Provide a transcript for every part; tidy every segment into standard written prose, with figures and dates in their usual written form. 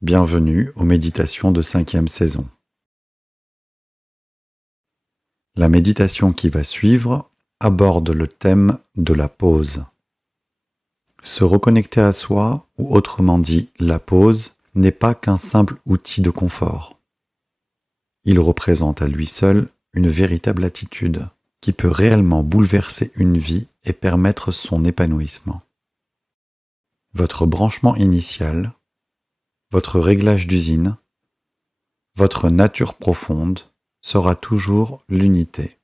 Bienvenue aux méditations de 5e saison. La méditation qui va suivre aborde le thème de la pause. Se reconnecter à soi, ou autrement dit la pause, n'est pas qu'un simple outil de confort. Il représente à lui seul une véritable attitude qui peut réellement bouleverser une vie et permettre son épanouissement. Votre branchement initial, votre réglage d'usine, votre nature profonde sera toujours l'unité,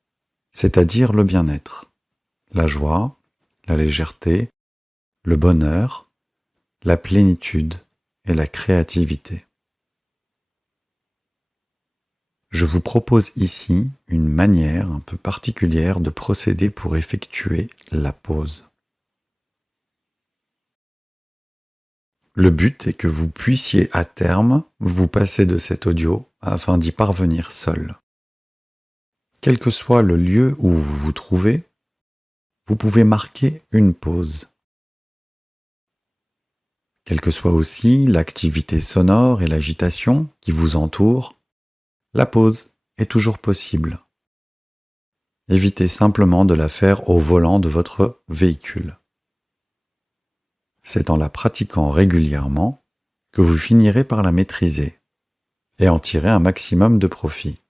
c'est-à-dire le bien-être, la joie, la légèreté, le bonheur, la plénitude et la créativité. Je vous propose ici une manière un peu particulière de procéder pour effectuer la pause. Le but est que vous puissiez à terme vous passer de cet audio afin d'y parvenir seul. Quel que soit le lieu où vous vous trouvez, vous pouvez marquer une pause. Quelle que soit aussi l'activité sonore et l'agitation qui vous entourent, la pause est toujours possible. Évitez simplement de la faire au volant de votre véhicule. C'est en la pratiquant régulièrement que vous finirez par la maîtriser et en tirer un maximum de profit.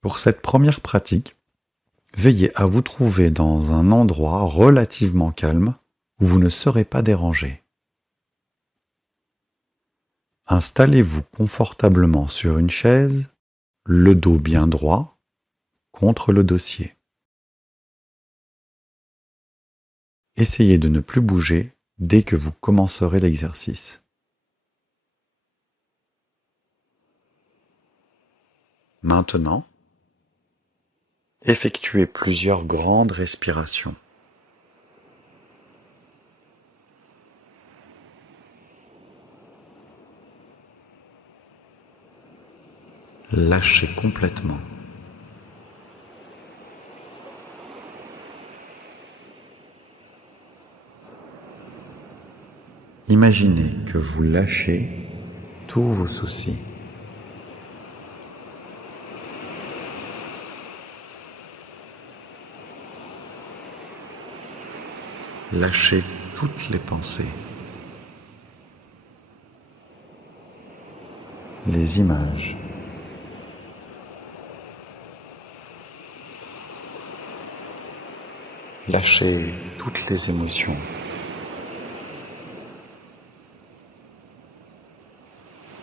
Pour cette première pratique, veillez à vous trouver dans un endroit relativement calme où vous ne serez pas dérangé. Installez-vous confortablement sur une chaise, le dos bien droit, contre le dossier. Essayez de ne plus bouger dès que vous commencerez l'exercice. Maintenant, effectuez plusieurs grandes respirations. Lâchez complètement. Imaginez que vous lâchez tous vos soucis. Lâchez toutes les pensées, les images, lâchez toutes les émotions.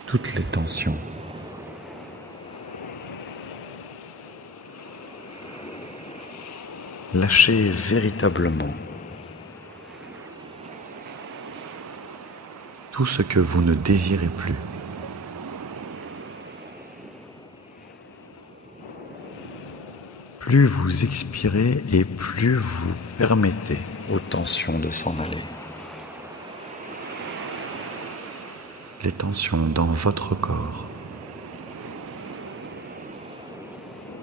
Toutes les tensions. Lâchez véritablement tout ce que vous ne désirez plus. Plus vous expirez et plus vous permettez aux tensions de s'en aller. Les tensions dans votre corps,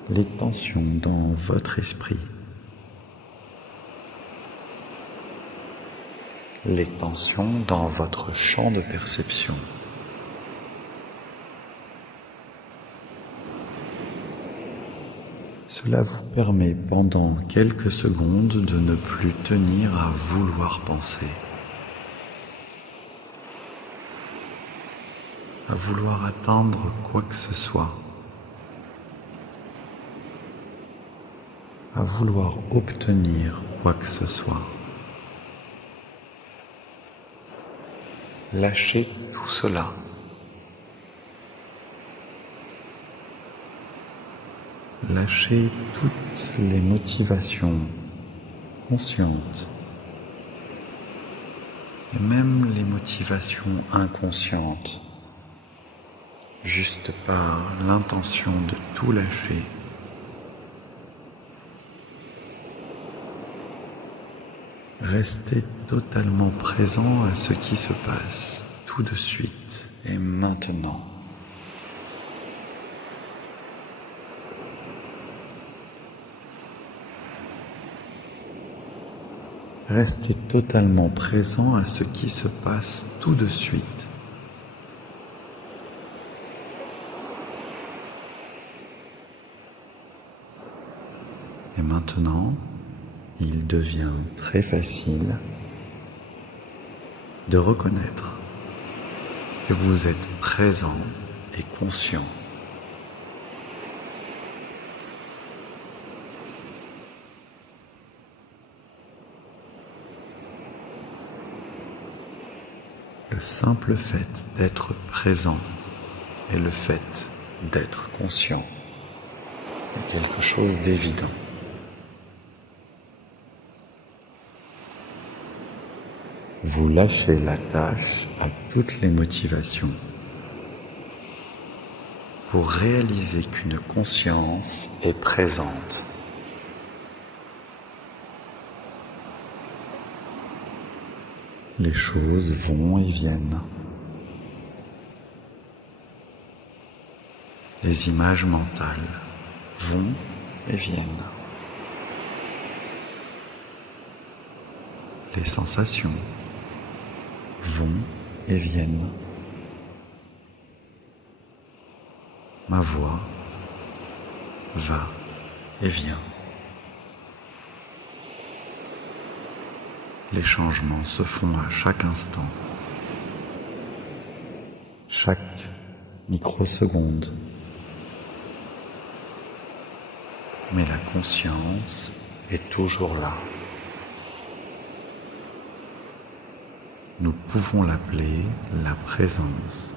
les tensions dans votre esprit, les tensions dans votre champ de perception. Cela vous permet pendant quelques secondes de ne plus tenir à vouloir penser, à vouloir atteindre quoi que ce soit, à vouloir obtenir quoi que ce soit. Lâchez tout cela. Lâchez toutes les motivations conscientes et même les motivations inconscientes, juste par l'intention de tout lâcher. Restez totalement présent à ce qui se passe tout de suite et maintenant. Reste totalement présent à ce qui se passe tout de suite. Et maintenant, il devient très facile de reconnaître que vous êtes présent et conscient. Le simple fait d'être présent et le fait d'être conscient est quelque chose d'évident. Vous lâchez la tâche à toutes les motivations pour réaliser qu'une conscience est présente. Les choses vont et viennent. Les images mentales vont et viennent. Les sensations vont et viennent. Ma voix va et vient. Les changements se font à chaque instant, chaque microseconde. Mais la conscience est toujours là. Nous pouvons l'appeler la présence.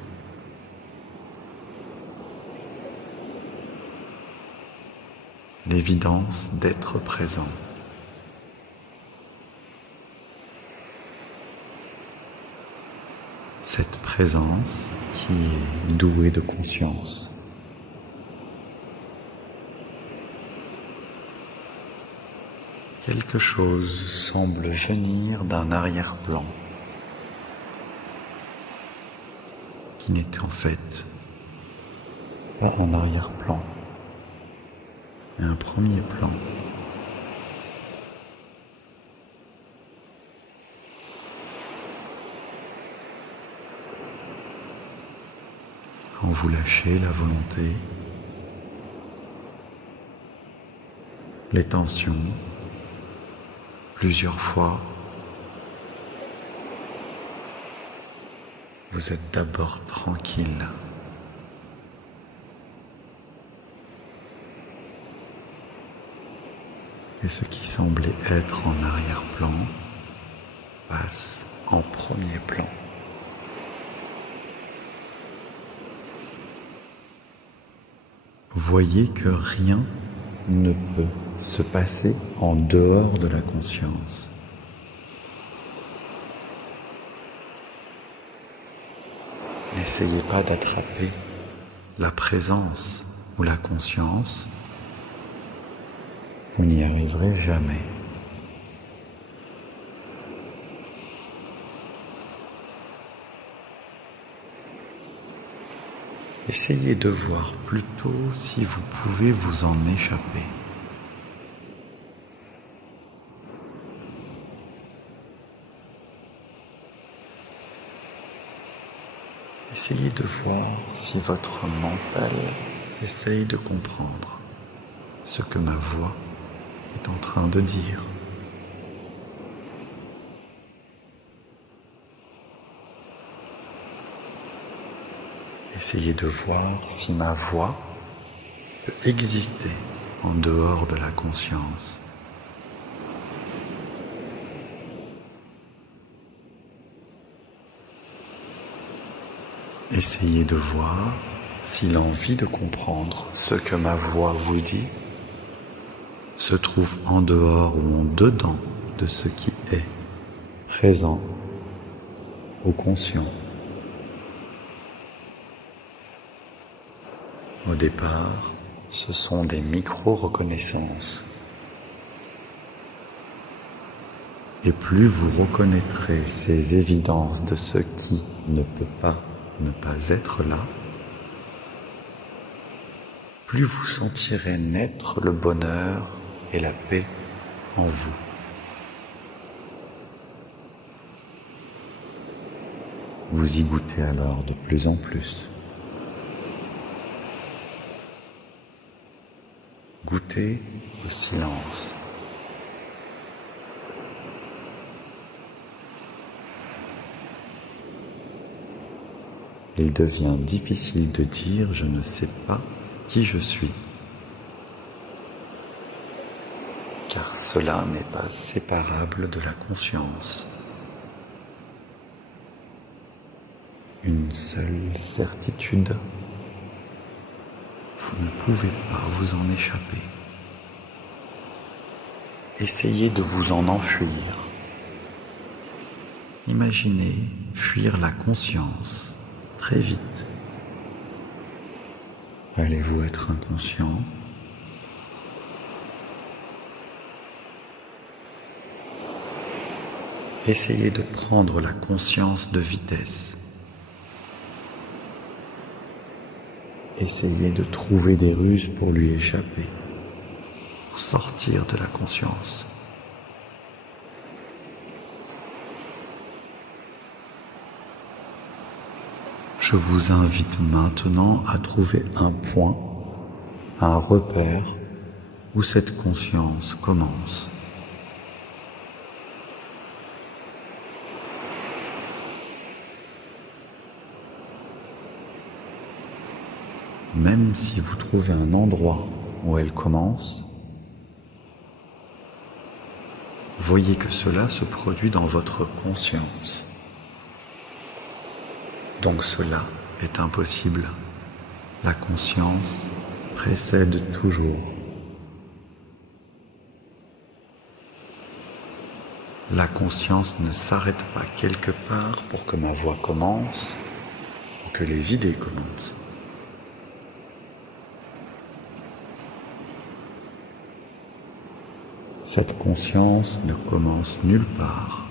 L'évidence d'être présent. Cette présence qui est douée de conscience. Quelque chose semble venir d'un arrière-plan qui n'est en fait pas un arrière-plan, mais un premier plan. Quand vous lâchez la volonté, les tensions, plusieurs fois, vous êtes d'abord tranquille. Et ce qui semblait être en arrière-plan passe en premier plan. Voyez que rien ne peut se passer en dehors de la conscience. N'essayez pas d'attraper la présence ou la conscience, vous n'y arriverez jamais. Essayez de voir plutôt si vous pouvez vous en échapper. Essayez de voir si votre mental essaye de comprendre ce que ma voix est en train de dire. Essayez de voir si ma voix peut exister en dehors de la conscience. Essayez de voir si l'envie de comprendre ce que ma voix vous dit se trouve en dehors ou en dedans de ce qui est présent ou conscient. Au départ, ce sont des micro-reconnaissances. Et plus vous reconnaîtrez ces évidences de ce qui ne peut pas ne pas être là, plus vous sentirez naître le bonheur et la paix en vous. Vous y goûtez alors de plus en plus. Goûtez au silence. Il devient difficile de dire « je ne sais pas qui je suis », car cela n'est pas séparable de la conscience. Une seule certitude, vous ne pouvez pas vous en échapper. Essayez de vous en enfuir. Imaginez fuir la conscience très vite. Allez-vous être inconscient? Essayez de prendre la conscience de vitesse. Essayez de trouver des ruses pour lui échapper, pour sortir de la conscience. Je vous invite maintenant à trouver un point, un repère où cette conscience commence. Même si vous trouvez un endroit où elle commence, voyez que cela se produit dans votre conscience. Donc cela est impossible. La conscience précède toujours. La conscience ne s'arrête pas quelque part pour que ma voix commence ou que les idées commencent. Cette conscience ne commence nulle part.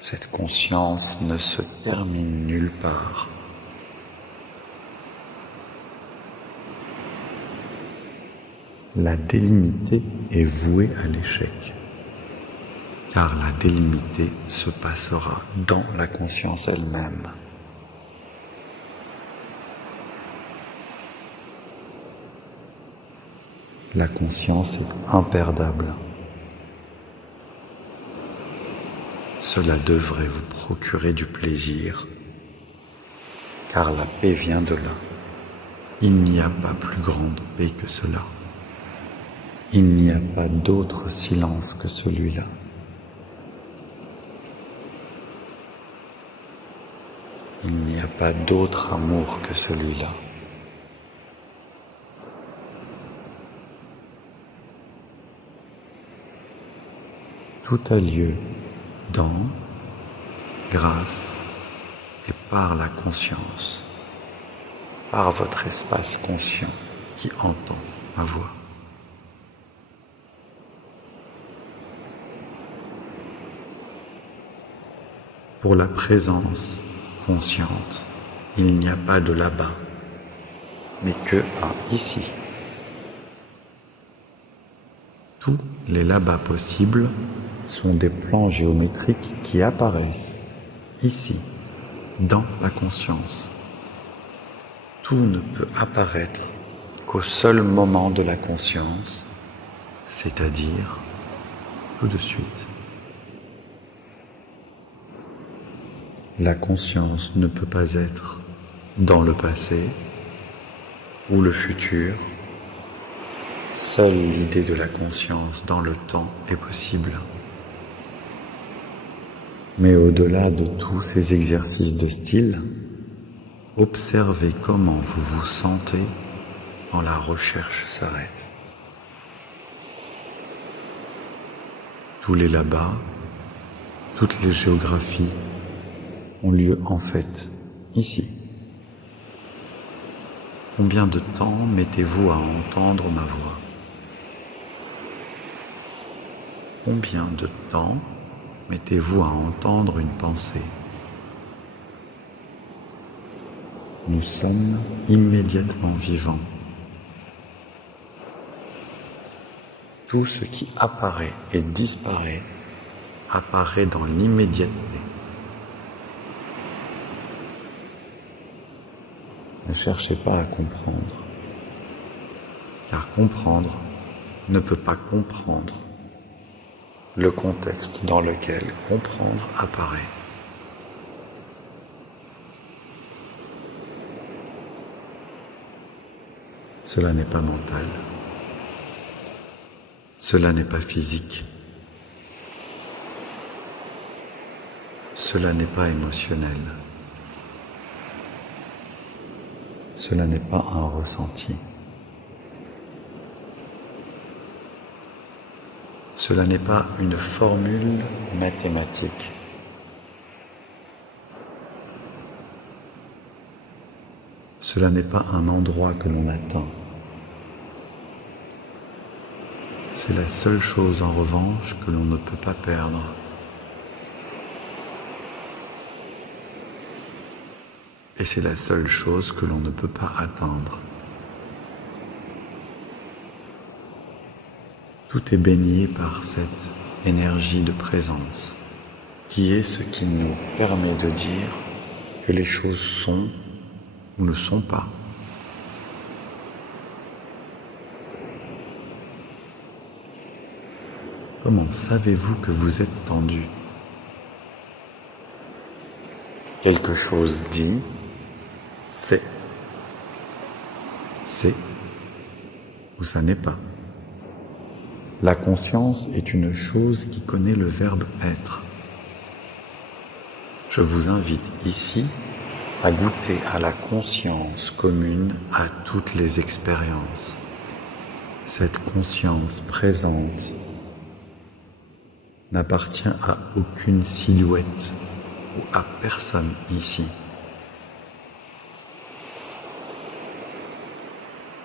Cette conscience ne se termine nulle part. La délimitée est vouée à l'échec, car la délimitée se passera dans la conscience elle-même. La conscience est imperdable. Cela devrait vous procurer du plaisir, car la paix vient de là. Il n'y a pas plus grande paix que cela. Il n'y a pas d'autre silence que celui-là. Il n'y a pas d'autre amour que celui-là. Tout a lieu dans, grâce et par la conscience, par votre espace conscient qui entend ma voix. Pour la présence consciente, il n'y a pas de là-bas, mais que un ici. Tous les là-bas possibles sont des plans géométriques qui apparaissent ici, dans la conscience. Tout ne peut apparaître qu'au seul moment de la conscience, c'est-à-dire tout de suite. La conscience ne peut pas être dans le passé ou le futur. Seule l'idée de la conscience dans le temps est possible. Mais au-delà de tous ces exercices de style, observez comment vous vous sentez quand la recherche s'arrête. Tous les là-bas, toutes les géographies ont lieu en fait ici. Combien de temps mettez-vous à entendre ma voix? Combien de temps mettez-vous à entendre une pensée? Nous sommes immédiatement vivants. Tout ce qui apparaît et disparaît apparaît dans l'immédiateté. Ne cherchez pas à comprendre, car comprendre ne peut pas comprendre le contexte dans lequel comprendre apparaît. Cela n'est pas mental, cela n'est pas physique, cela n'est pas émotionnel, cela n'est pas un ressenti. Cela n'est pas une formule mathématique. Cela n'est pas un endroit que l'on atteint. C'est la seule chose en revanche que l'on ne peut pas perdre. Et c'est la seule chose que l'on ne peut pas atteindre. Tout est baigné par cette énergie de présence, qui est ce qui nous permet de dire que les choses sont ou ne sont pas. Comment savez-vous que vous êtes tendu? Quelque chose dit, c'est. C'est ou ça n'est pas. La conscience est une chose qui connaît le verbe être. Je vous invite ici à goûter à la conscience commune à toutes les expériences. Cette conscience présente n'appartient à aucune silhouette ou à personne ici.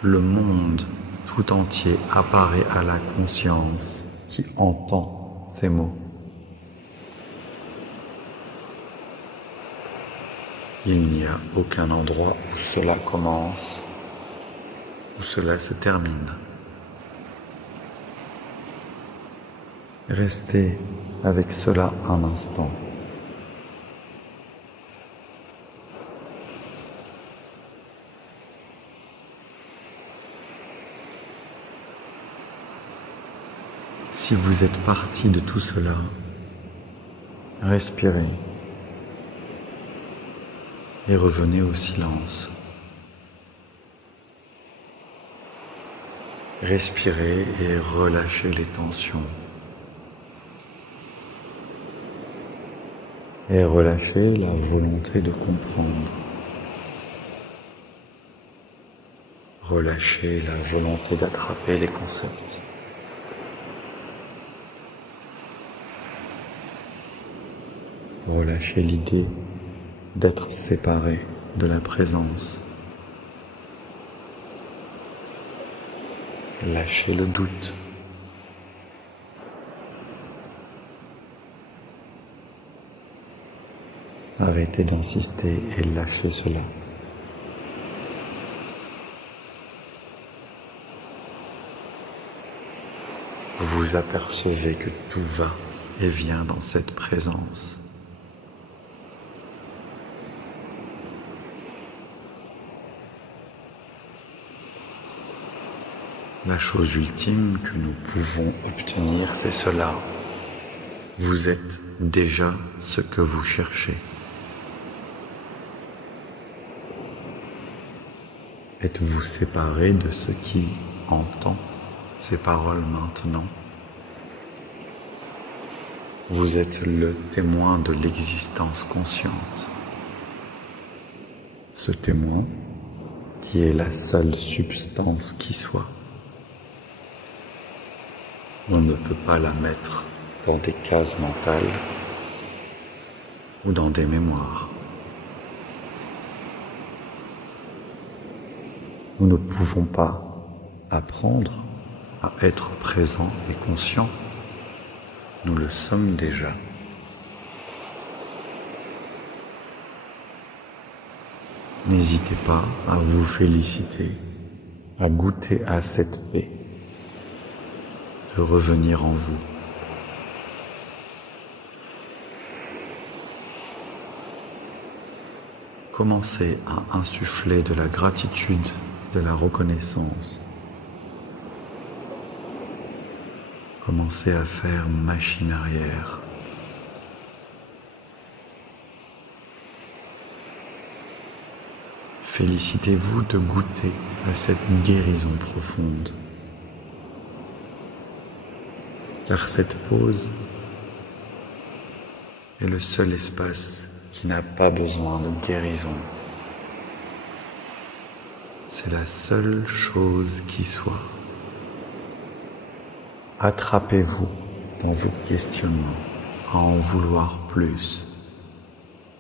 Le monde tout entier apparaît à la conscience qui entend ces mots. Il n'y a aucun endroit où cela commence, où cela se termine. Restez avec cela un instant. Si vous êtes parti de tout cela, respirez et revenez au silence. Respirez et relâchez les tensions. Et relâchez la volonté de comprendre. Relâchez la volonté d'attraper les concepts. Relâchez l'idée d'être séparé de la présence. Lâchez le doute. Arrêtez d'insister et lâchez cela. Vous apercevez que tout va et vient dans cette présence. La chose ultime que nous pouvons obtenir, c'est cela. Vous êtes déjà ce que vous cherchez. Êtes-vous séparé de ce qui entend ces paroles maintenant? Vous êtes le témoin de l'existence consciente. Ce témoin qui est la seule substance qui soit. On ne peut pas la mettre dans des cases mentales ou dans des mémoires. Nous ne pouvons pas apprendre à être présent et conscient. Nous le sommes déjà. N'hésitez pas à vous féliciter, à goûter à cette paix, de revenir en vous. commencez à insuffler de la gratitude et de la reconnaissance. Commencez à faire machine arrière. Félicitez-vous de goûter à cette guérison profonde. Car cette pause est le seul espace qui n'a pas besoin de guérison. C'est la seule chose qui soit. Attrapez-vous dans vos questionnements à en vouloir plus,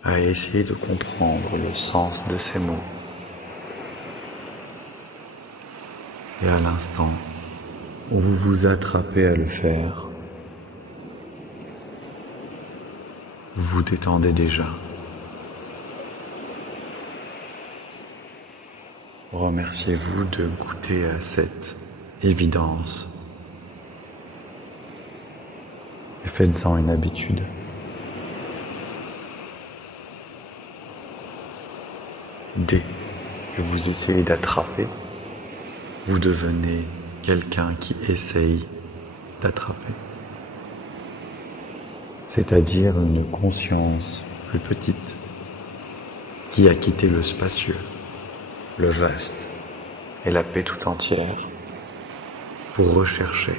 à essayer de comprendre le sens de ces mots. Et à l'instant où vous vous attrapez à le faire, vous vous détendez déjà. Remerciez-vous de goûter à cette évidence et faites-en une habitude. Dès que vous essayez d'attraper, vous devenez quelqu'un qui essaye d'attraper. C'est-à-dire une conscience plus petite qui a quitté le spacieux, le vaste et la paix tout entière pour rechercher.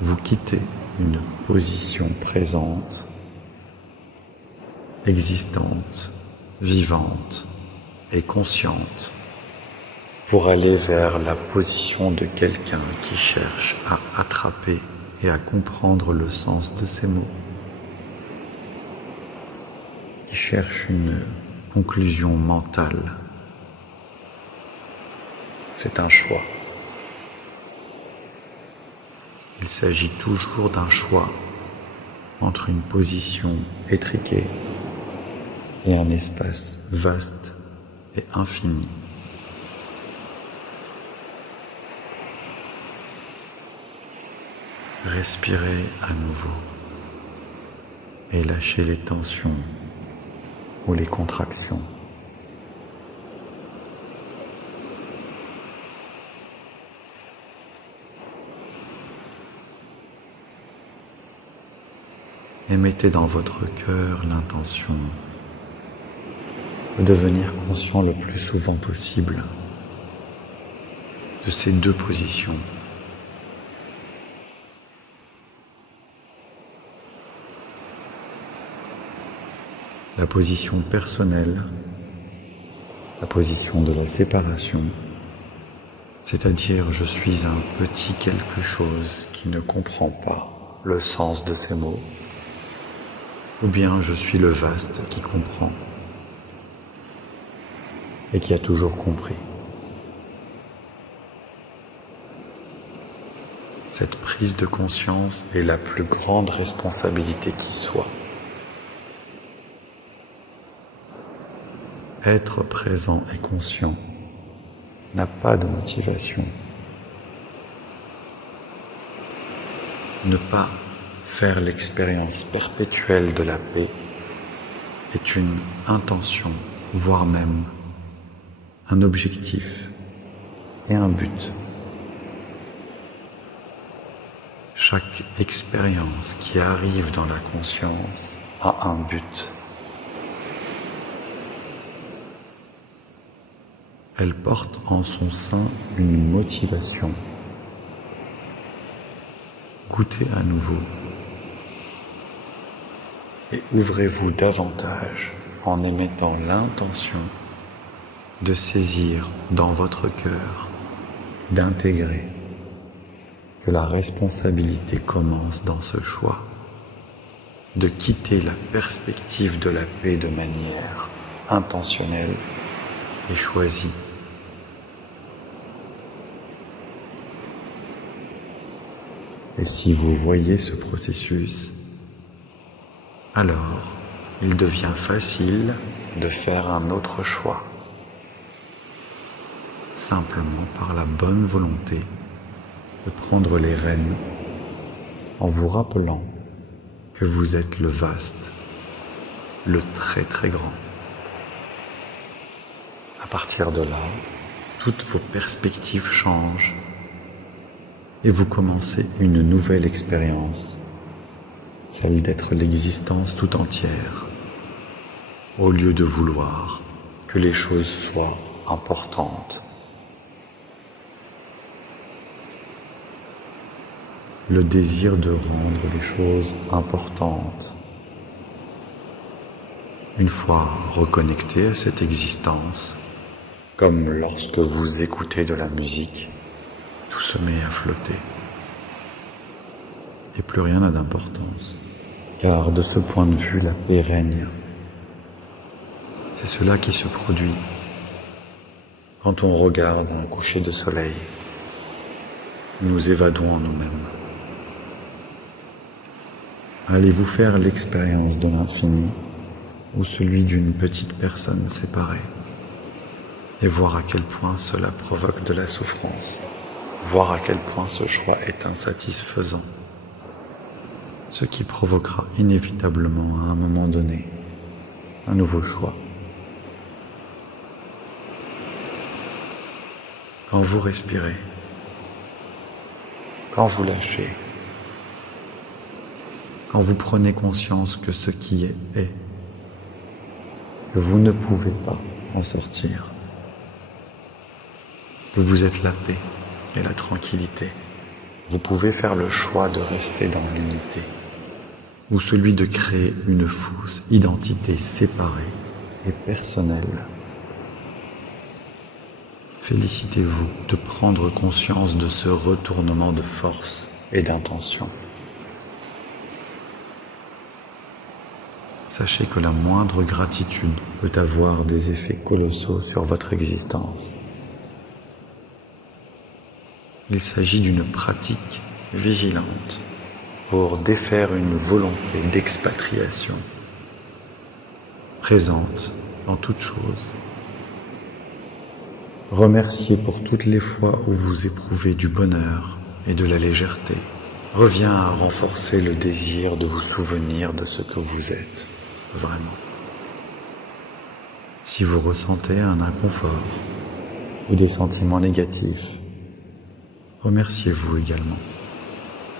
Vous quittez une position présente, existante, vivante et consciente pour aller vers la position de quelqu'un qui cherche à attraper et à comprendre le sens de ces mots, qui cherche une conclusion mentale. C'est un choix. Il s'agit toujours d'un choix entre une position étriquée et un espace vaste et infini. Respirez à nouveau et lâchez les tensions ou les contractions. Et mettez dans votre cœur l'intention de devenir conscient le plus souvent possible de ces deux positions. La position personnelle, la position de la séparation, c'est-à-dire je suis un petit quelque chose qui ne comprend pas le sens de ces mots, ou bien je suis le vaste qui comprend et qui a toujours compris. Cette prise de conscience est la plus grande responsabilité qui soit. Être présent et conscient n'a pas de motivation. Ne pas faire l'expérience perpétuelle de la paix est une intention, voire même un objectif et un but. Chaque expérience qui arrive dans la conscience a un but. Elle porte en son sein une motivation. Goûtez à nouveau et ouvrez-vous davantage en émettant l'intention de saisir dans votre cœur, d'intégrer que la responsabilité commence dans ce choix, de quitter la perspective de la paix de manière intentionnelle et choisie. Et si vous voyez ce processus, alors il devient facile de faire un autre choix, simplement par la bonne volonté de prendre les rênes en vous rappelant que vous êtes le vaste, le très très grand, À partir de là, toutes vos perspectives changent et vous commencez une nouvelle expérience, celle d'être l'existence tout entière, au lieu de vouloir que les choses soient importantes. Le désir de rendre les choses importantes. Une fois reconnecté à cette existence, comme lorsque vous écoutez de la musique, tout se met à flotter. Et plus rien n'a d'importance, car de ce point de vue, la paix règne. C'est cela qui se produit quand on regarde un coucher de soleil. Nous nous évadons en nous-mêmes. Allez-vous faire l'expérience de l'infini ou celui d'une petite personne séparée et voir à quel point cela provoque de la souffrance, voir à quel point ce choix est insatisfaisant, ce qui provoquera inévitablement à un moment donné un nouveau choix. Quand vous respirez, quand vous lâchez, quand vous prenez conscience que ce qui est, que vous ne pouvez pas en sortir, que vous êtes la paix et la tranquillité, vous pouvez faire le choix de rester dans l'unité, ou celui de créer une fausse identité séparée et personnelle. Félicitez-vous de prendre conscience de ce retournement de force et d'intention. Sachez que la moindre gratitude peut avoir des effets colossaux sur votre existence. Il s'agit d'une pratique vigilante pour défaire une volonté d'expatriation présente dans toute chose. Remerciez pour toutes les fois où vous éprouvez du bonheur et de la légèreté. Revient à renforcer le désir de vous souvenir de ce que vous êtes vraiment. Si vous ressentez un inconfort ou des sentiments négatifs, remerciez-vous également,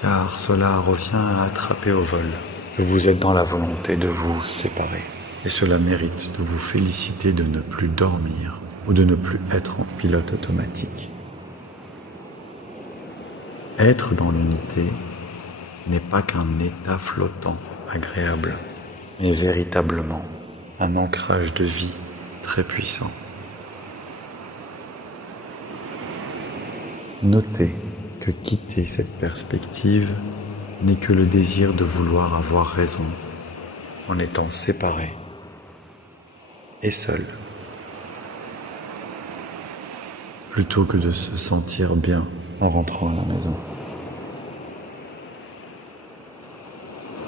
car cela revient à attraper au vol que vous êtes dans la volonté de vous séparer, et cela mérite de vous féliciter de ne plus dormir ou de ne plus être en pilote automatique. Être dans l'unité n'est pas qu'un état flottant agréable, mais véritablement un ancrage de vie très puissant. Notez que quitter cette perspective n'est que le désir de vouloir avoir raison en étant séparé et seul, plutôt que de se sentir bien en rentrant à la maison.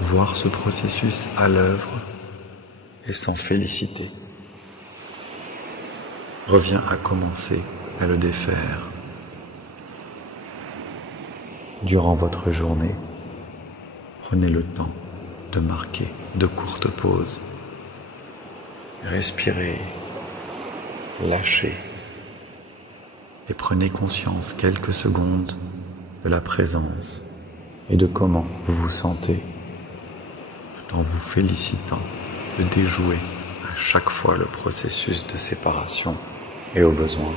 Voir ce processus à l'œuvre et s'en féliciter revient à commencer à le défaire. Durant votre journée, prenez le temps de marquer de courtes pauses. Respirez, lâchez et prenez conscience quelques secondes de la présence et de comment vous vous sentez, tout en vous félicitant de déjouer à chaque fois le processus de séparation et au besoin,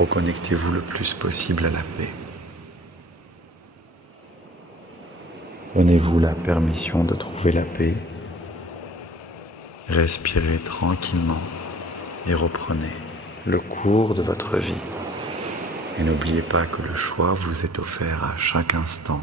reconnectez-vous le plus possible à la paix. Donnez-vous la permission de trouver la paix, respirez tranquillement et reprenez le cours de votre vie. Et n'oubliez pas que le choix vous est offert à chaque instant.